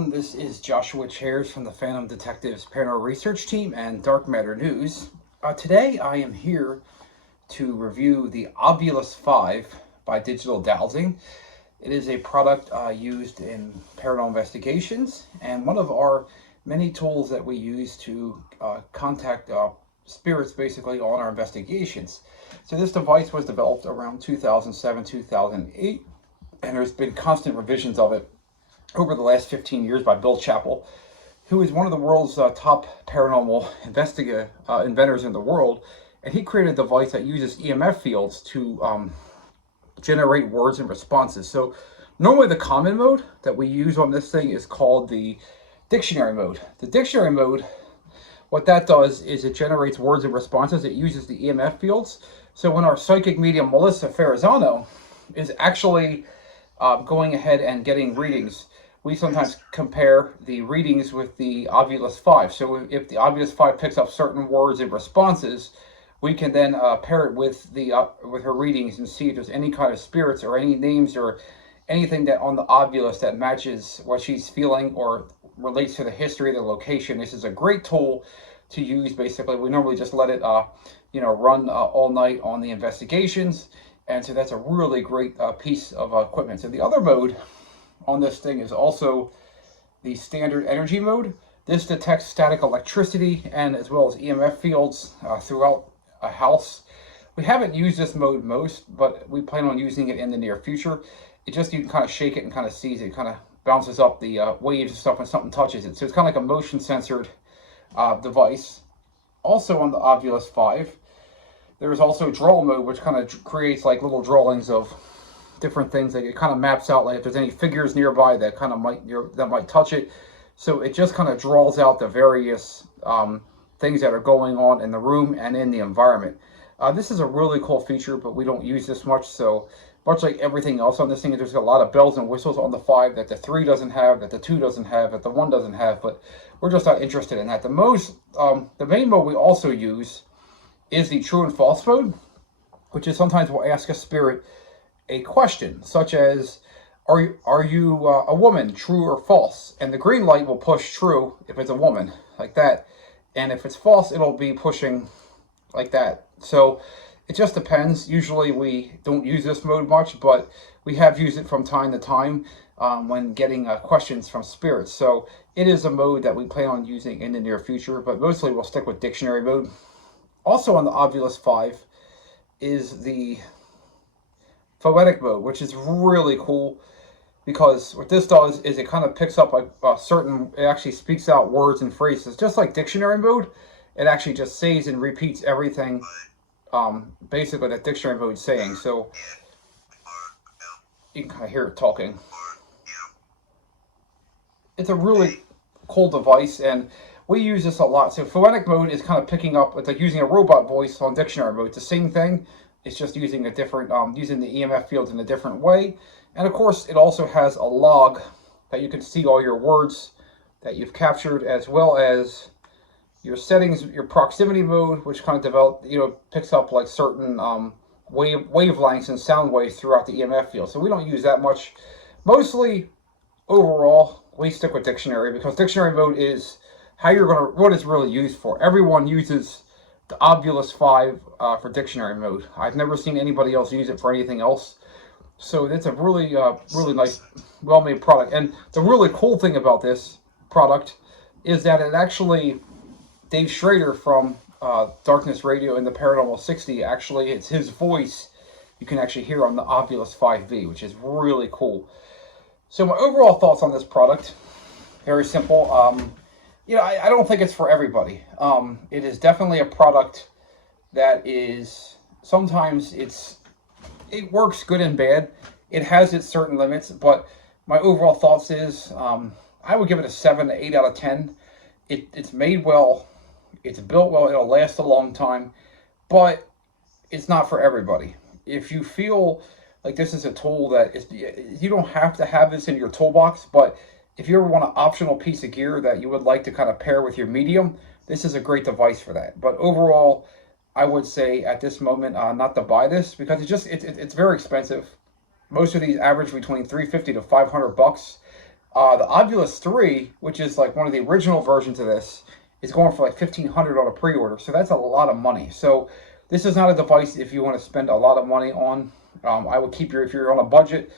everyone, this is Joshua Chairs from the Phantom Detectives Paranormal Research Team and Dark Matter News. Today I am here to review the Ovilus 5 by Digital Dowsing. It is a product used in paranormal investigations and one of our many tools that we use to contact spirits basically on our investigations. So this device was developed around 2007-2008 and there's been constant revisions of it over the last 15 years by Bill Chappell, who is one of the world's top paranormal inventors in the world. And he created a device that uses EMF fields to generate words and responses. So normally the common mode that we use on this thing is called the dictionary mode. The dictionary mode, what that does is it generates words and responses. It uses the EMF fields. So when our psychic medium Melissa Ferrazzano is actually going ahead and getting readings, we sometimes compare the readings with the Ovilus 5. So if the Ovilus 5 picks up certain words and responses, we can then pair it with her readings and see if there's any kind of spirits or any names or anything that on the Ovilus that matches what she's feeling or relates to the history of the location. This is a great tool to use. Basically, we normally just let it run all night on the investigations, and so that's a really great piece of equipment. So the other mode on this thing is also the standard energy mode. This detects static electricity and as well as EMF fields throughout a house. We haven't used this mode most, but we plan on using it in the near future. It just, you can kind of shake it and kind of sees it. It kind of bounces up the waves and stuff when something touches it. So it's kind of like a motion censored device. Also on the Ovilus 5, there's also draw mode, which kind of creates like little drawings of different things. Like it kind of maps out like if there's any figures nearby that kind of might touch it. So it just kind of draws out the various things that are going on in the room and in the environment. This is a really cool feature, but we don't use this much. So much like everything else on this thing, there's a lot of bells and whistles on the 5 that the 3 doesn't have, that the 2 doesn't have, that the 1 doesn't have. But we're just not interested in that. The main mode we also use is the true and false mode, which is sometimes we'll ask a spirit a question such as, are you a woman, true or false? And the green light will push true if it's a woman, like that. And if it's false, it'll be pushing like that. So it just depends. Usually we don't use this mode much, but we have used it from time to time when getting questions from spirits. So it is a mode that we plan on using in the near future, but mostly we'll stick with dictionary mode. Also on the Ovilus 5 is the Poetic Mode, which is really cool because what this does is it kind of picks up it actually speaks out words and phrases. Just like dictionary mode, it actually just says and repeats everything basically that dictionary mode is saying. So you can kind of hear it talking. It's a really cool device and we use this a lot. So Poetic Mode is kind of picking up, it's like using a robot voice on dictionary mode. It's the same thing. It's just using a different, using the EMF fields in a different way. And of course, it also has a log that you can see all your words that you've captured, as well as your settings, your proximity mode, which kind of picks up like certain wavelengths and sound waves throughout the EMF field. So we don't use that much. Mostly, overall, we stick with dictionary because dictionary mode is what it's really used for. Everyone uses the Ovilus 5 for dictionary mode. I've never seen anybody else use it for anything else. So it's a really, really nice, well-made product. And the really cool thing about this product is that it actually, Dave Schrader from Darkness Radio in the Paranormal 60, actually, it's his voice you can actually hear on the Ovilus 5V, which is really cool. So my overall thoughts on this product, very simple. I don't think it's for everybody. It is definitely a product that is, sometimes it works good and bad. It has its certain limits, but my overall thoughts is, I would give it a 7 to 8 out of 10. It's made well, it's built well, it'll last a long time, but it's not for everybody. If you feel like this is a tool that you don't have to have this in your toolbox, but if you ever want an optional piece of gear that you would like to kind of pair with your medium, this is a great device for that. But overall, I would say at this moment not to buy this because it's very expensive. Most of these average between $350 to $500. The Ovilus 3, which is like one of the original versions of this, is going for like 1,500 on a pre-order. So that's a lot of money. So this is not a device if you want to spend a lot of money on. I would keep if you're on a budget.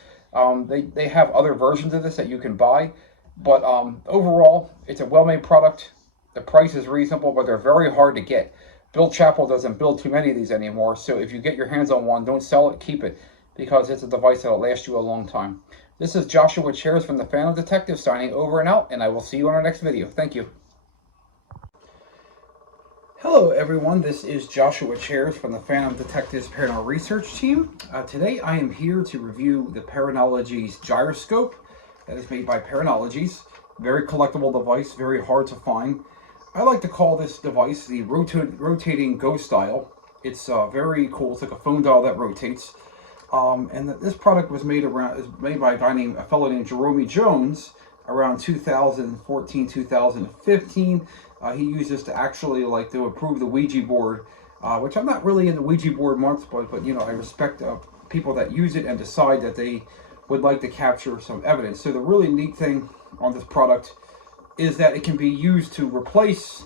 They have other versions of this that you can buy. But overall, it's a well-made product. The price is reasonable, but they're very hard to get. Bill Chappell doesn't build too many of these anymore. So if you get your hands on one, don't sell it, keep it, because it's a device that'll last you a long time. This is Joshua Chairs from the Phantom Detective signing over and out, and I will see you on our next video. Thank you. Hello everyone, this is Joshua Chairs from the Phantom Detectives Paranormal Research Team. Today I am here to review the Paranologies Gyrascope that is made by Paranologies. Very collectible device, very hard to find. I like to call this device the rotating ghost dial. It's very cool. It's like a phone dial that rotates. This product was made by a fellow named Jerome Jones around 2014, 2015. He used this to actually to improve the Ouija board, which I'm not really in the Ouija board month, but you know, I respect people that use it and decide that they would like to capture some evidence. So the really neat thing on this product is that it can be used to replace,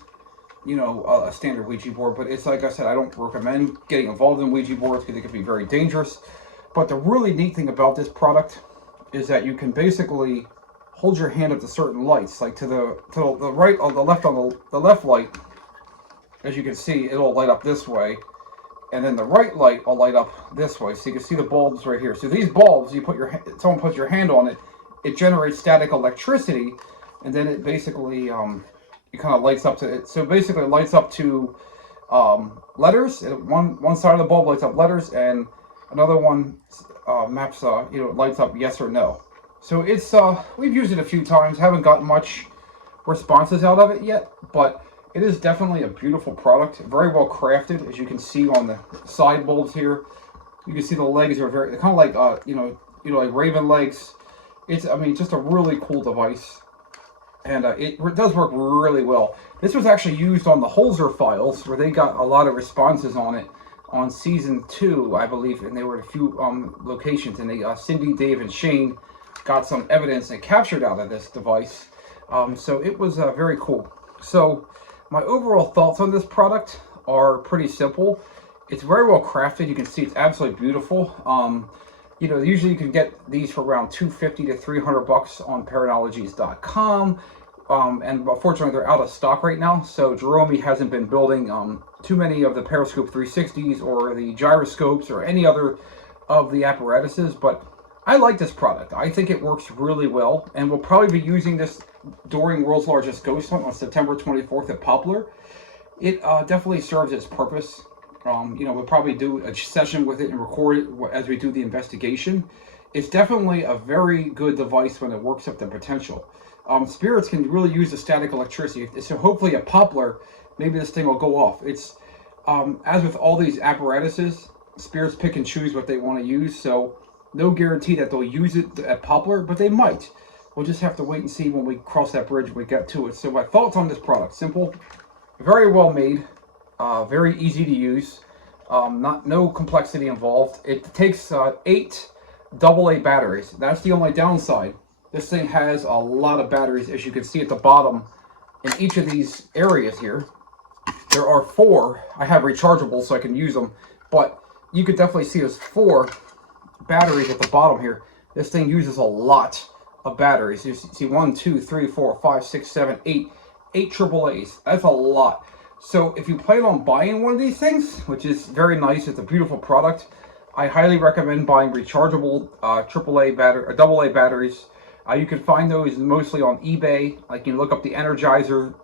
you know, a standard Ouija board. But it's like I said, I don't recommend getting involved in Ouija boards because it can be very dangerous. But the really neat thing about this product is that you can basically hold your hand up to certain lights, like to the right or the left. On the left light, as you can see, it'll light up this way, and then the right light will light up this way. So you can see the bulbs right here. So these bulbs, someone puts your hand on it, it generates static electricity, and then it basically it kind of lights up to it. So basically, it lights up to letters. One side of the bulb lights up letters, and another one maps you know, lights up yes or no. So it's we've used it a few times, haven't gotten much responses out of it yet, but it is definitely a beautiful product, very well crafted. As you can see on the side bulbs here, you can see the legs are they're kind of like you know like raven legs. It's, I mean, just a really cool device, and it does work really well. This was actually used on the Holzer files, where they got a lot of responses on it on season 2, I believe, and they were at a few locations, and they Cindy, Dave, and Shane got some evidence and captured out of this device. So it was very cool. So my overall thoughts on this product are pretty simple. It's very well crafted. You can see it's absolutely beautiful. You know, usually you can get these for around $250 to $300 on Paranologies.com. And unfortunately, they're out of stock right now. So Jerome hasn't been building too many of the Periscope 360s or the gyroscopes or any other of the apparatuses. But I like this product. I think it works really well. And we'll probably be using this during World's Largest Ghost Hunt on September 24th at Poplar. It definitely serves its purpose. You know, we'll probably do a session with it and record it as we do the investigation. It's definitely a very good device when it works up the potential. Spirits can really use the static electricity. So hopefully at Poplar, maybe this thing will go off. It's, as with all these apparatuses, spirits pick and choose what they want to use. So no guarantee that they'll use it at Poplar, but they might. We'll just have to wait and see when we cross that bridge when we get to it. So my thoughts on this product: simple, very well made, very easy to use, no complexity involved. It takes 8 AA batteries. That's the only downside. This thing has a lot of batteries, as you can see at the bottom. In each of these areas here, there are 4. I have rechargeables so I can use them, but you could definitely see there's 4 batteries at the bottom here. This thing uses a lot of batteries. You see 1, 2, 3, 4, 5, 6, 7, 8 AAAs. That's a lot. So if you plan on buying one of these things, which is very nice, it's a beautiful product, I highly recommend buying rechargeable AA batteries. You can find those mostly on eBay. Like, you can look up the Energizer,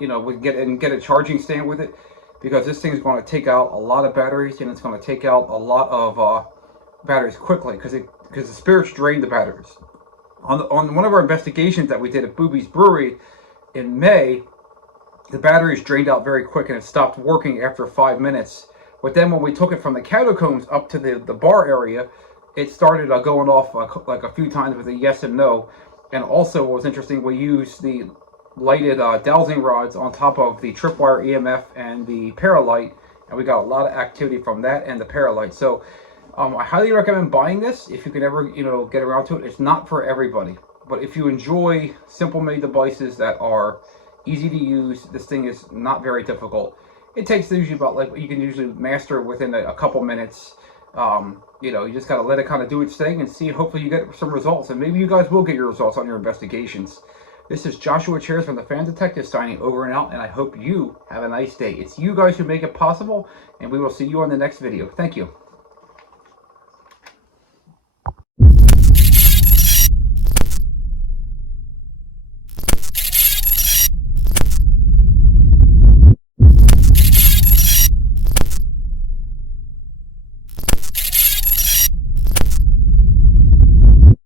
you know, get a charging stand with it, because this thing is going to take out a lot of batteries, and it's going to take out a lot of batteries quickly, because the spirits drain the batteries. On one of our investigations that we did at Booby's Brewery in May, the batteries drained out very quick, and it stopped working after 5 minutes. But then when we took it from the catacombs up to the bar area, it started going off like a few times with a yes and no. And also, what was interesting, we used the lighted dowsing rods on top of the tripwire EMF and the paralight, and we got a lot of activity from that and the paralight. So I highly recommend buying this if you can ever, you know, get around to it. It's not for everybody. But if you enjoy simple made devices that are easy to use, this thing is not very difficult. It takes usually about, like, you can usually master within a couple minutes. You know, you just gotta let it kind of do its thing and see. Hopefully you get some results, and maybe you guys will get your results on your investigations. This is Joshua Chairs from the Fan Detective signing over and out, and I hope you have a nice day. It's you guys who make it possible, and we will see you on the next video. Thank you.